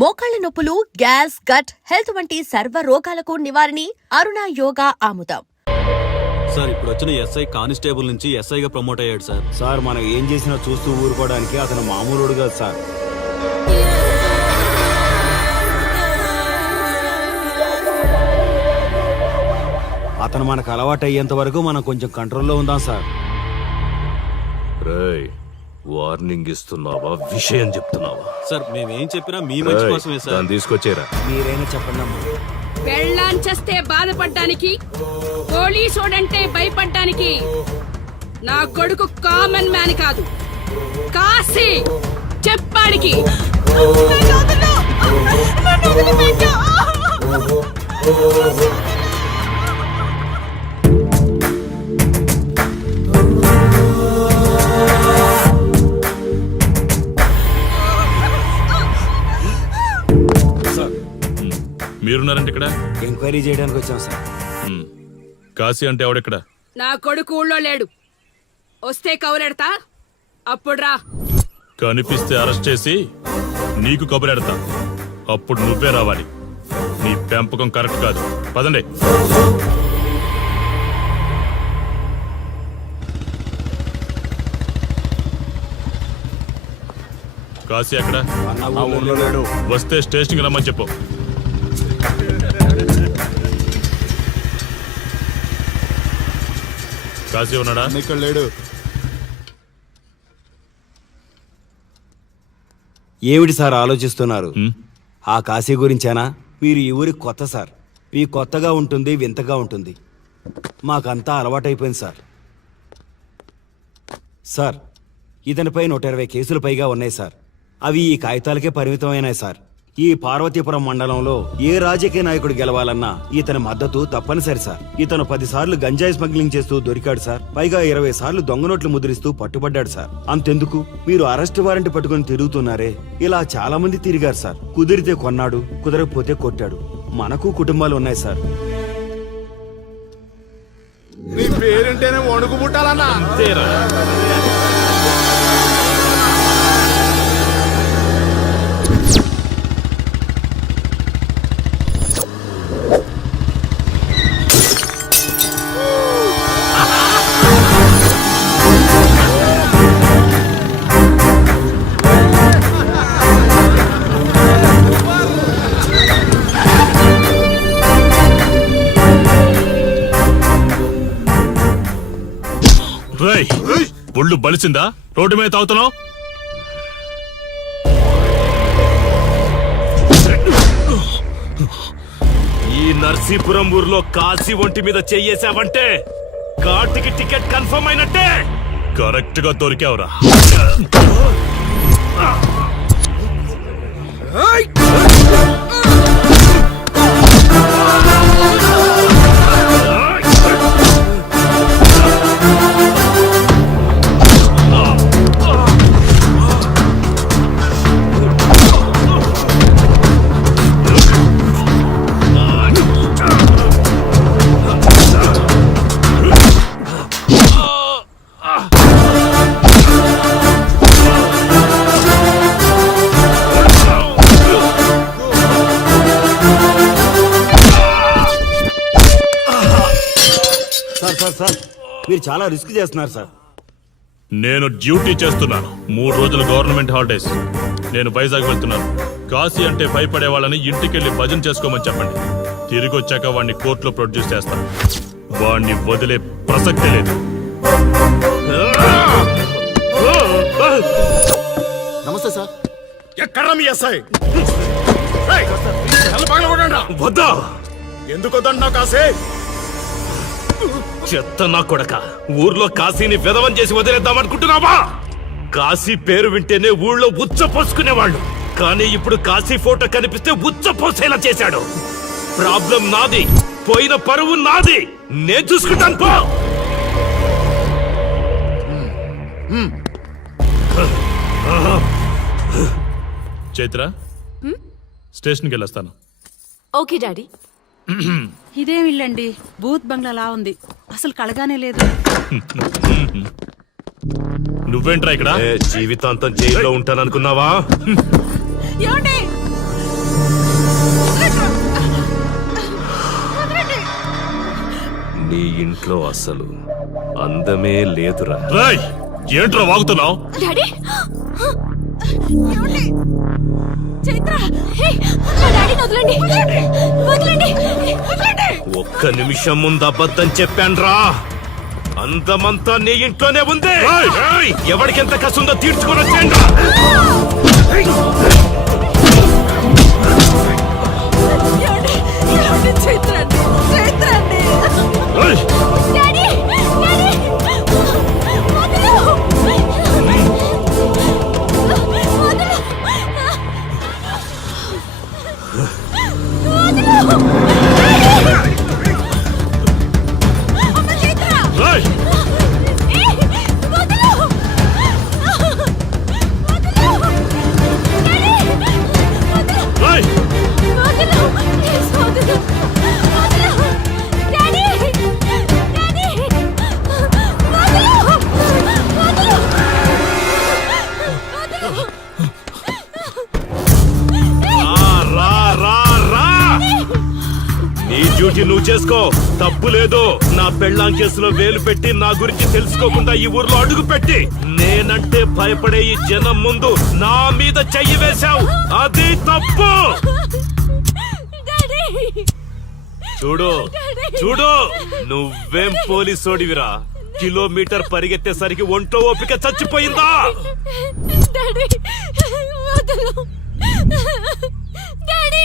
మోకాళ్ల నొప్పులు, gas, gut health వంటి సర్వ రోగాలకు నివారణి అరుణ యోగా ఆముదం. సార్ ఇప్పుడు వచ్చిన ఎస్ఐ కానిస్టేబుల్ నుంచి ఎస్ఐగా ప్రమోట్ అయ్యాడు సార్. సార్ మనం ఏం చేసినా చూస్తూ ఊరుకోవడానికి అతను మామూలుడు కాదు సార్. అతను మనకు అలవాటు అయ్యేంత వరకు మనం కొంచెం కంట్రోల్లో ఉందాం సార్. రేయ్, వార్నింగ్ ఇస్తున్నావా, విషయం చెప్తున్నావా? సార్ మేమేం చెప్పినా మీ మంచి కోసమే సార్. దాన్ని తీసుకొచ్చేరా. మీరైనా చెప్పండి అమ్మా. పెళ్ళాంచేస్తే బాధపడ్డానికి, పోలీసోడంటే భయపడ్డానికి నా కొడుకు కామన్ మ్యాన్ కాదు, కాశీ చెప్పాడికి. మీరున్నారంటే ఇక్కడ ఎంక్వైరీ చేయడానికి వచ్చాం సార్. కాశీ అంటే ఎవడెక్కడ? నా కొడుకు ఊళ్ళో లేడు, వస్తే కౌరెడతా, అప్పుడు రా. కనిపిస్తే అరెస్ట్ చేసి నీకు కబురెడతా, అప్పుడు నువ్వే రావాలి. నీ పెంపకం కరెక్ట్ కాదు. పదండి. కాశీ ఎక్కడ? వస్తే స్టేషన్కి రమ్మని చెప్పు. కాశీ ఉన్నాడా? ఇక్కడ లేడు. ఏమిటి సార్ ఆలోచిస్తున్నారు? ఆ కాశీ గురించేనా? మీరు ఈ ఊరికి కొత్త సార్. మీ కొత్తగా ఉంటుంది, వింతగా ఉంటుంది. మాకంతా అలవాటైపోయింది సార్. సార్, ఇతనిపై 120 కేసులు పైగా ఉన్నాయి సార్. అవి ఈ కాగితాలకే పరిమితమైనాయి సార్. ఈ పార్వతీపురం మండలంలో ఏ రాజకీయ నాయకుడు గెలవాలన్నా ఇతని మద్దతు తప్పనిసరి సార్. ఇతను 10 సార్లు గంజాయి స్మగ్లింగ్ చేస్తూ దొరికాడు సార్. పైగా 20 సార్లు దొంగ నోట్లు ముద్రిస్తూ పట్టుబడ్డాడు సార్. అంతెందుకు, మీరు అరెస్ట్ వారెంట్ పట్టుకుని తిరుగుతున్నారే, ఇలా చాలా మంది తిరిగారు సార్. కుదిరితే కొన్నాడు, కుదరకపోతే కొట్టాడు. మనకు కుటుంబాలు ఉన్నాయి సార్. నీ పేరుంటేనే వణుకు పుట్టాలన్నా. ఒళ్ళు బలిసిందా? రోడ్డు మీద తాగుతున్నావు? ఈ నర్సీపురం ఊర్లో కాశీ ఒంటి మీద చెయ్యేసావంటే కార్డుకి టికెట్ కన్ఫర్మ్ అయినట్టే. కరెక్ట్ గా దొరికావురా. సార్, మీరు చాలా రిస్క్ చేస్తున్నారు సార్. నేను డ్యూటీ చేస్తున్నాను. 3 రోజులు గవర్నమెంట్ హాలిడేస్. నేను వైజాగ్ వెళ్తున్నాను. కాశీ అంటే భయపడే వాళ్ళని ఇంటికెళ్ళి భజన చేసుకోమని చెప్పండి. తిరిగి వచ్చాక వాడిని కోర్టులో ప్రొడ్యూస్ చేస్తాను. వాడిని వదిలే ప్రసక్తే లేదు. నమస్తే సార్. ఎక్కడ మీ ఎస్ఐ? వద్దా? ఎందుకు వద్దంటున్నావు కాశీ? చెత్త నా కొడక, ఊర్లో కాశీని విధవం చేసి వదిలేద్దామనుకుంటున్నావా? కాశీ పేరు వింటేనే ఊళ్ళో ఉచ్చ పోసుకునేవాళ్ళు, కానీ ఇప్పుడు కాశీ ఫోటో కనిపిస్తే ఉచ్చ పోసేలా చేశాడు. ప్రాబ్లం నాది, పోయిన పరువు నాది. నేను చూసుకుంటాను పో. చైత్ర, స్టేషన్కి వెళ్ళొస్తాను. Okay daddy. ఇదేం ఇల్లండి, బూత్ బంగ్లాలా ఉంది, అసలు కళగానే లేదు. నువ్వేంట్రా ఇక్కడ? జీవితాంతం జైల్లో ఉంటాననుకున్నావా? ఏమండి, ఇంట్లో అసలు అందమే లేదురా. రాయ్ ఏంట్రా వాగుతున్నావు? డాడీ ఏమండి? చైత్ర హే, మా డాడీని వదలండి వదలండి వదలండి. ఒక్క నిమిషం ముందు అబద్ధం చెప్పాన్రా. అందమంతా నీ ఇంట్లోనే ఉంది. ఎవరికెంత కసుందో తీర్చుకొని వచ్చేయండిరా. ఏమండి? ఏమండి? చైత్ర అండి చైత్ర అండి. డాడీ డాడీ వదలు రాయ్ రాయ్ రా రా రా. నీ డ్యూటీ నువ్వు చేసుకో, తప్పు లేదు. నా పెళ్ళాం కేసులో వేలు పెట్టి నా గురించి తెలుసుకోకుండా ఈ ఊర్లో అడుగు పెట్టి నేనంటే భయపడే ఈ జనం ముందు నా మీద చెయ్యి వేశావు, అది తప్పు. చూడు చూడు, నువ్వేం పోలీసోడివిరా. కిలోమీటర్ పరిగెత్తేసరికి ఒంట్లో ఓపిక చచ్చిపోయిందా? డాడీ వదలు డాడీ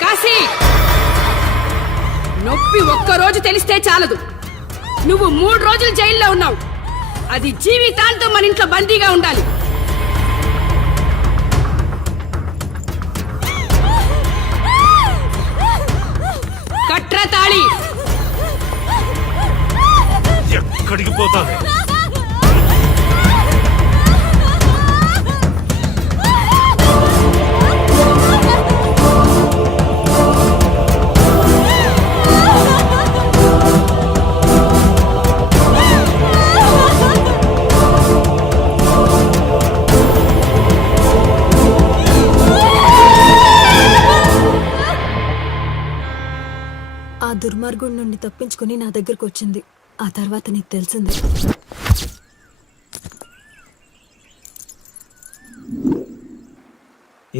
కాశీ, నొప్పి ఒక్కరోజు తెలిస్తే చాలదు. నువ్వు 3 రోజులు జైల్లో ఉన్నావు. అది జీవితాంతం మన ఇంట్లో బందీగా ఉండాలి. కట్రా తాళి. ఎక్కడికి పోతావే? ఆ దుర్మార్గుడి నుండి తప్పించుకుని నా దగ్గరకు వచ్చింది. ఆ తర్వాత నీకు తెలిసింది.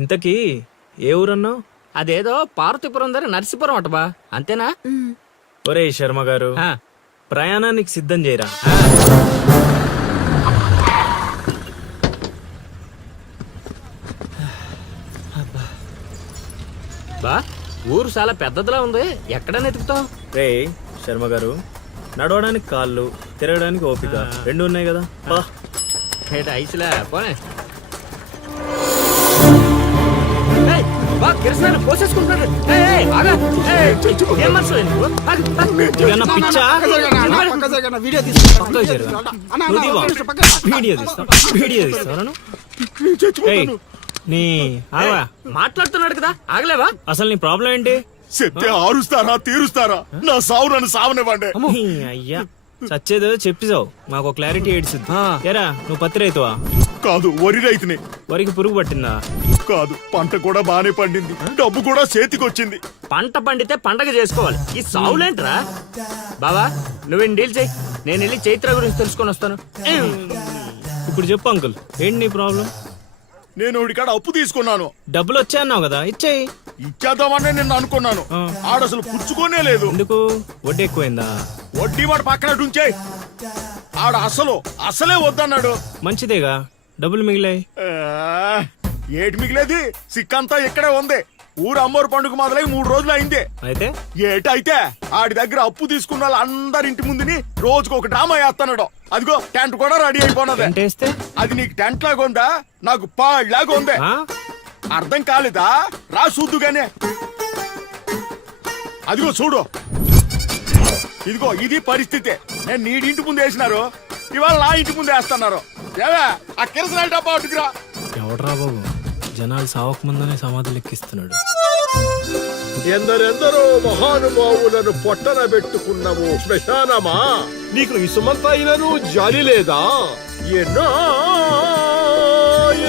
ఇంతకీ ఏ ఊరన్నావు? అదేదో పార్వతీపురం దగ్గర నరసీపురం అటబా, అంతేనా? ఒరే శర్మ గారు, ప్రయాణానికి సిద్ధం చేయరా. బా, ఊరు చాలా పెద్దదిలా ఉంది. ఎక్కడ వెతుకుతావు? రే శర్మ గారు, నడవడానికి కాళ్ళు, తిరగడానికి ఓపిక 2 ఉన్నాయి కదా. ఐసులా పోనే. పోసేసుకుంటాడు. మాట్లాడుతున్నాడు కదా, ఆగలేవా? అసలు నీ ప్రాబ్లం ఏంటి? చెప్తే ఆరుస్తారా తీరుస్తారా? నా సావు నన్ను సావనివ్వండి. అయ్యా, చచ్చేదో చెప్పిసావు, మాకు క్లారిటీ ఏడ్చుద్ది. ఏరా, నువ్వు పత్తి రైతువా? కాదు, వరి రైతుని. వరికి పురుగు పట్టిందా? కాదు, పంట కూడా బానే పండింది, డబ్బు కూడా చేతికొచ్చింది. పంట పండితే పండగ చేసుకోవాలి, ఈ సావులేంట్రా? బావా, నువ్వేం డీల్ చేయి, నేను వెళ్ళి చైత్ర గురించి తెలుసుకొని వస్తాను. ఇప్పుడు చెప్పు అంకుల్, ఏంటి నీ ప్రాబ్లం? నేను కాడ అప్పు తీసుకున్నాను. డబ్బులు వచ్చాయన్నావు కదా, ఇచ్చేయి. ఇచ్చేద్దామని నిన్ను అనుకున్నాను ఆడసలు పుచ్చుకోనే లేదు. ఎందుకు వడ్డీ ఎక్కువైందా? వడ్డీ వాడు పక్కన ఉంచే. ఆడ అసలే వద్దన్నాడు. మంచిదేగా, డబ్బులు మిగిలాయి. ఆ, ఏటి మిగిలేది? సిక్కంతా ఇక్కడే ఉంది. ఊరు అమ్మోరు పండుగ మొదలై 3 రోజులు అయిందే. అయితే ఏటైతే ఆడి దగ్గర అప్పు తీసుకున్న వాళ్ళు అందరి ఇంటి ముందుని రోజుకు ఒక డ్రామా వేస్తున్నాడు. అదిగో టెంట్ కూడా రెడీ అయిపోయినదే. టెంటేస్తే అది నీకు టెంట్ లాగా ఉందా, నాకు పాళ్ళలాగా ఉంది. ఆ? అర్థం కాలేదా? రా చూద్దుగానే. అదిగో చూడు, ఇదిగో ఇది పరిస్థితి. నేను నీడింటి ముందు వేసినారు, ఇవాళ నా ఇంటి ముందు వేస్తున్నారు. ఏవే ఆ కిరసనాయిల డబ్బా అటుకురా. ఎవడరా బాబు, జనాలు సావక ముందనే సమాధులు ఎక్కిస్తున్నాడు. ఎందరెందరో మహానుభావులను పొట్టన పెట్టుకున్నావు శ్మశానమా, నీకు ఇసుమంతైనను జాలి లేదా? ఎన్నో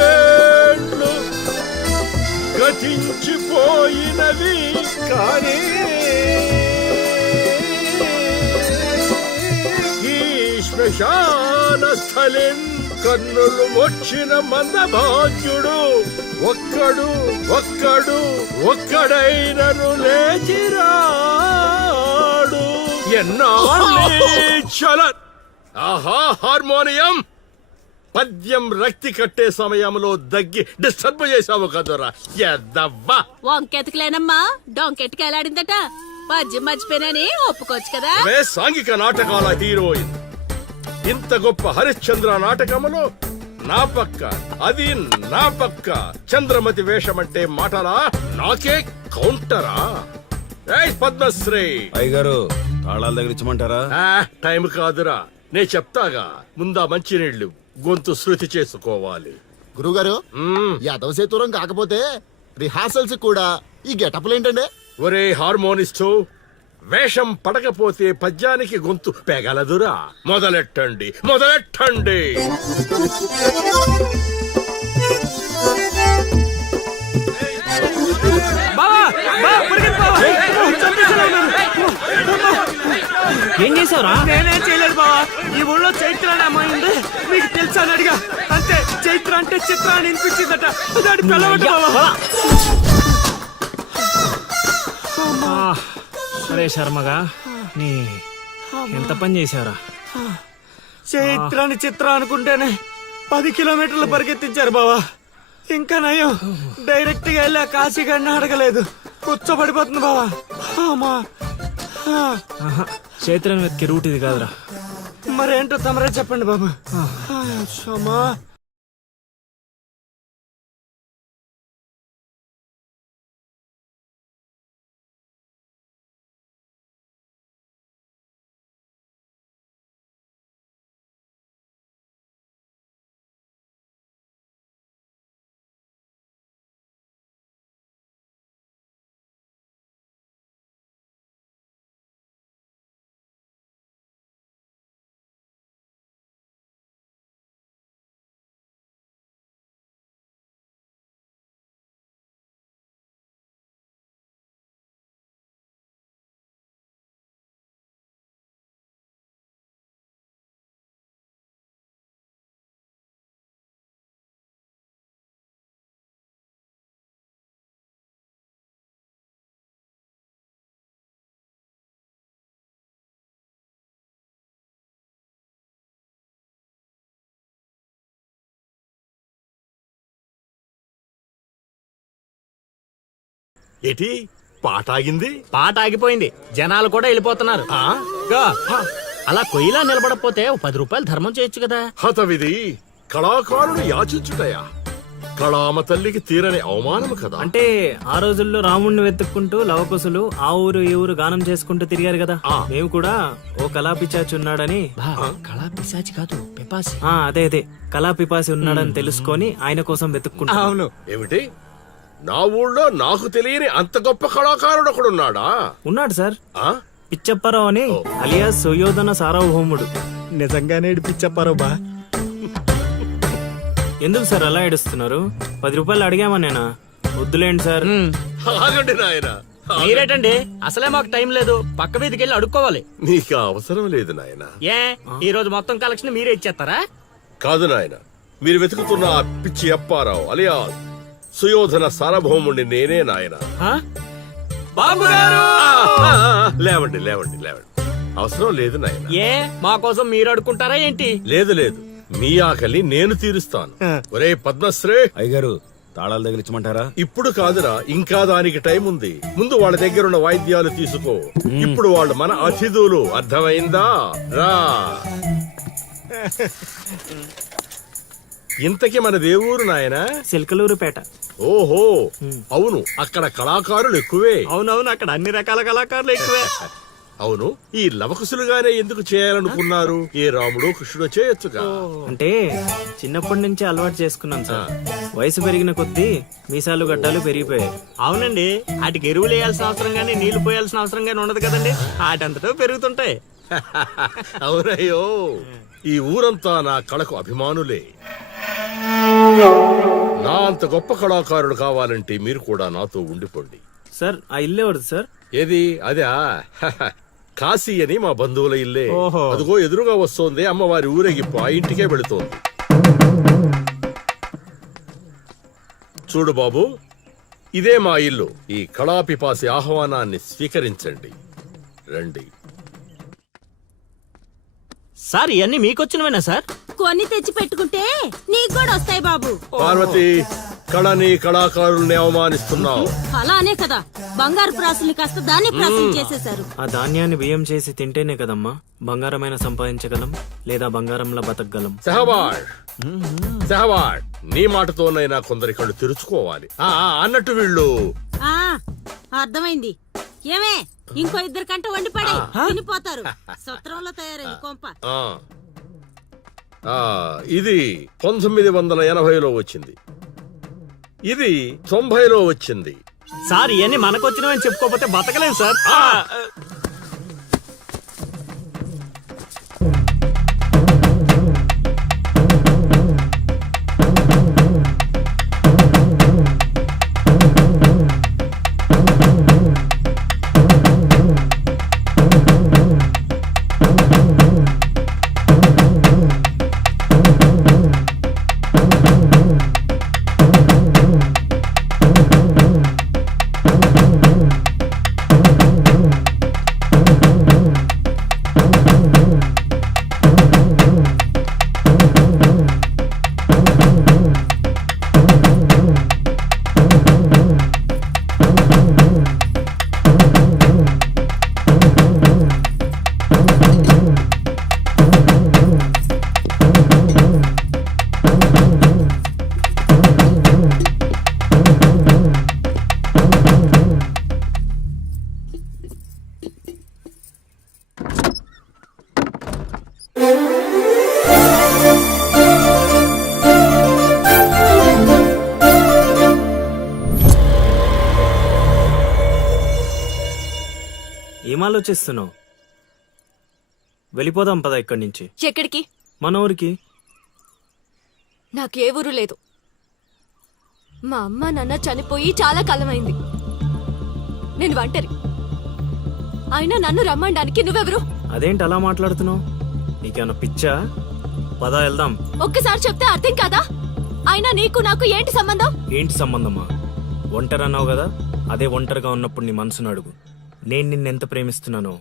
ఏండ్లు గతించిపోయినవి కానీ ఈ శ్మశాన స్థలిన్ కన్నులు వచ్చిన మందభాగ్యుడు ఒక్కడైనను లేచిరాడు. ఎన్నాళ్ళ ఆహా హార్మోనియం పద్యం రక్తి కట్టే సమయంలో దగ్గి డిస్టర్బ్ చేశావు కదరా ఎద్దవ్వా. వంకెతకలేనమ్మా డొంకెట్టుకు ఎలాడిందట. పద్యం మర్చిపోయినని ఒప్పుకోవచ్చు కదా. అవే సాంఘిక నాటకాల హీరోయిన్. ఇంత గొప్ప హరిశ్చంద్ర నాటకములో నా పక్క అది నా పక్క చంద్రమతి వేషమంటే మాటలా, నాకే కౌంటరా? ఏయ్ పద్మశ్రీ అయ్యగారు తాళాల దగ్గర ఇచ్చమంటారా? టైం కాదురా, నే చెప్తాగా. ముందా మంచినీళ్లు గొంతు శృతి చేసుకోవాలి. గురుగారు యాదవ సేతురం కాకపోతే రిహార్సల్స్ కూడా ఈ గెటప్లు ఏంటండి? ఒరే హార్మోనిస్టు, వేషం పడకపోతే పద్యానికి గొంతు పెగలదురా. మొదలెట్టండి. ఏం చేసావురా? నేనేం చేయలేదు బావా. ఈ ఊళ్ళో చైత్ర అనే అమ్మాయి ఉంది, మీకు తెలుసా అని అడిగా. అంతే, చైత్ర అంటే చిత్ర అని వినిపించిందట. దాని పిల్లవట బావా. అరే శర్మగా, నీ ఎంత పని చేశారా? చైత్రాన్ని చిత్ర అనుకుంటేనే 10 కిలోమీటర్లు పరిగెత్తించారు బావా. ఇంకా నయం, డైరెక్ట్ గా వెళ్ళా కాశీగాడిని అడగలేదు. కూర్చోబడిపోతుంది బావా. చైత్రం వెతికి రూట్ ఇది కాదురా. మరేంటో తమరే చెప్పండి బాబు. అమ్మా ఏటి పాట ఆగింది? పాట ఆగిపోయింది, జనాలు కూడా వెళ్ళిపోతున్నారు. అలా కొయ్యిలా నిలబడపోతే 10 రూపాయలు ధర్మం చేయొచ్చు కదా. హతవిధి కళాకారుడు యాచించుటయా? కళామ తల్లికి తీరని అవమానము కదా. అంటే ఆ రోజుల్లో రాముణ్ణి వెతుక్కుంటూ లవకుశులు ఆ ఊరు ఈ ఊరు గానం చేసుకుంటూ తిరిగారు కదా. మేము కూడా ఓ కళా పిశాచి ఉన్నాడని. కళా పిశాచి కాదు, పిపాసి. అదే కళా పిపాసి ఉన్నాడని తెలుసుకొని ఆయన కోసం వెతుక్కుంటా. అవును. ఏమిటి, నా ఊళ్ళో నాకు తెలియని అంత గొప్ప కళాకారుడు ఒకడున్నాడా? ఉన్నాడు సార్, ఆ? పిచ్చప్పారావు అని, అలియాస్ సుయోధన సార్వభౌముడు. నిజంగానే ఏడిపించప్పారో బా. ఎందుకు సార్ అలా ఏడుస్తున్నారు? 10 రూపాయలు అడిగామా నేనా? వద్దులేండి సార్. ఆగండి నాయన. మీరేటండి, అసలే మాకు టైం లేదు. పక్క వీధికి వెళ్ళి అడుక్కోవాలి. నీకు అవసరం లేదు నాయన. ఏ ఈ రోజు మొత్తం కలెక్షన్ మీరే ఇచ్చేస్తారా? కాదు నాయన, మీరు వెతుకుతున్న ఆ పిచ్చి అప్పారావు అలియా సుయోధన సార్వభౌముణ్ణి నేనే నాయన. బాబు గారు లేవండి లేవండి లేవండి, అవసరం లేదు నాయన. ఏ మా కోసం మీరు అడుకుంటారా ఏంటి? లేదు లేదు, మీ ఆకలి నేను తీరుస్తాను. ఒరే పద్మశ్రీ, అయ్యగారు తాళాలు తగిలించమంటారా? ఇప్పుడు కాదురా, ఇంకా దానికి టైం ఉంది. ముందు వాళ్ళ దగ్గరున్న వాయిద్యాలు తీసుకో. ఇప్పుడు వాళ్ళు మన అతిథులు, అర్థమైందా? రా. ఇంతకీ మన దేవురు నాయనా? సిల్కలూరుపేట. ఓహో, అవును, అక్కడ కళాకారులు ఎక్కువే. అవునవును, అక్కడ అన్ని రకాల కళాకారులు ఎక్కువే. అవును, ఈ లవకుశులుగానే ఎందుకు చేయాలనుకున్నారు? ఏ రాముడు కృష్ణుడు చేయొచ్చుగా. అంటే చిన్నప్పటి నుంచి అలవాటు చేసుకున్నాను సార్. వయసు పెరిగిన కొద్దీ మీసాలు గడ్డాలు పెరిగిపోయాయి. అవునండి, వాటికి ఎరువులు వేయాల్సిన అవసరం గానీ నీళ్లు పోయాల్సిన అవసరం గానీ ఉండదు కదండి, వాటంతటో పెరుగుతుంటాయి. అవునయ్యో, ఈ ఊరంతా నా కళకు అభిమానులే. నా అంత గొప్ప కళాకారుడు కావాలంటే మీరు కూడా నాతో ఉండిపోండి. సార్ ఆ ఇల్లే వద్దు సార్. ఏది అదా? కాశీ అని మా బంధువుల ఇల్లే. ఓహో. అదిగో ఎదురుగా వస్తోంది అమ్మవారి ఊరేగింపు, ఆ ఇంటికే వెళుతోంది. చూడు బాబు, ఇదే మా ఇల్లు. ఈ కళాపిపాసి ఆహ్వానాన్ని స్వీకరించండి. రండి. సార్ ఇవన్నీ మీకొచ్చినవేనా సార్? కొన్ని తెచ్చి పెట్టుకుంటే నీకు కూడా వస్తాయి బాబు. పార్వతి, కళని కళాకారుల్ని అవమానిస్తున్నావు. అలానే కదా బంగారు ప్రాసులు కాస్త దాన్ని ప్రాసులు చేసేశారు. ఆ ధాన్యాన్ని బియ్యం చేసి తింటేనే కదమ్మా బంగారమైన సంపాదించగలం, లేదా బంగారంలో బతకగలం. సెహవాడ్ సెహవాడ్, నీ మాటతోనైనా కొందరి కళ్ళు తెరుచుకోవాలి. అన్నట్టు వీళ్ళు ఆ అర్థమైంది. ఏమే ఇంకో ఇద్దరు కంట వండి పడే తినిపోతారు. సత్రంలో తయారైంది కొంప. ఇది 1980లో వచ్చింది, ఇది 90లో వచ్చింది. సార్ ఇవన్నీ మనకొచ్చినవని చెప్పుకోకపోతే బతకలేదు సార్. ఏం ఆలోచిస్తున్నావు? వెళ్ళిపోదాం పద ఇక్కడి నుంచి. ఎక్కడికి? మన ఊరికి. నాకే ఊరు లేదు. మా అమ్మ నాన్న చనిపోయి చాలా కాలమైంది. నేను ఒంటరి. అయినా నన్ను రమ్మడానికి నువ్వెవరు? అదేంటి అలా మాట్లాడుతున్నావు? నీకేమన్నా పిచ్చా? పద వెళ్దాం. ఒక్కసారి చెప్తే అర్థం కాదా? అయినా నీకు నాకు ఏంటి సంబంధం? ఏంటి సంబంధమా? ఒంటరి అన్నావు కదా, అదే ఒంటరిగా ఉన్నప్పుడు నీ మనసును అడుగు. నేను నిన్నెంత ప్రేమిస్తున్నానో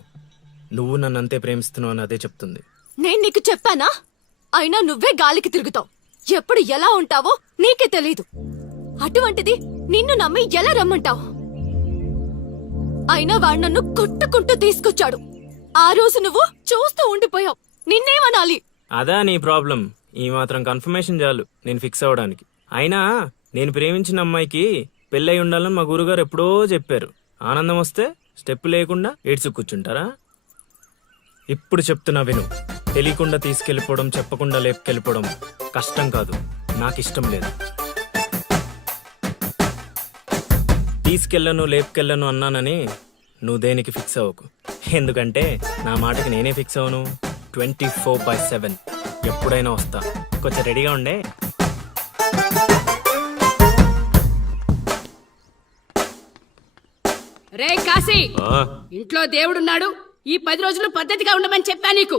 నువ్వు నన్ను అంతే ప్రేమిస్తున్నావు అని అదే చెప్తుంది. నేను నీకు చెప్పానా? అయినా నువ్వే గాలికి తిరుగుతావు. ఎప్పుడు ఎలా ఉంటావో నీకే తెలీదు. అటువంటిది నిన్ను నమ్మి ఎలా రమ్మంటావు? అయినా వాడు నన్ను కొట్టుకుంటూ తీసుకొచ్చాడు. ఆ రోజు నువ్వు చూస్తూ ఉండిపోయావు. నిన్నేమనాలి? అదా నీ ప్రాబ్లం? ఈ మాత్రం కన్ఫర్మేషన్ చాలు నేను ఫిక్స్ అవ్వడానికి. అయినా నేను ప్రేమించిన అమ్మాయికి పెళ్ళై ఉండాలని మా గురుగారు ఎప్పుడో చెప్పారు. ఆనందం వస్తే స్టెప్ లేకుండా ఏడ్చు కూర్చుంటారా? ఇప్పుడు చెప్తున్నా విను. తెలియకుండా తీసుకెళ్లిపోవడం, చెప్పకుండా లేపుకెళ్ళిపోవడం కష్టం కాదు, నాకిష్టం లేదు. తీసుకెళ్ళను లేపుకెళ్ళను అన్నానని నువ్వు దేనికి ఫిక్స్ అవ్వకు. ఎందుకంటే నా మాటకి నేనే ఫిక్స్ అవను. 24/7 ఎప్పుడైనా వస్తా. కొంచెం రెడీగా ఉండే. రే కాశీ, ఇంట్లో దేవుడున్నాడు. ఈ 10 రోజులు పద్ధతిగా ఉండమని చెప్పా నీకు.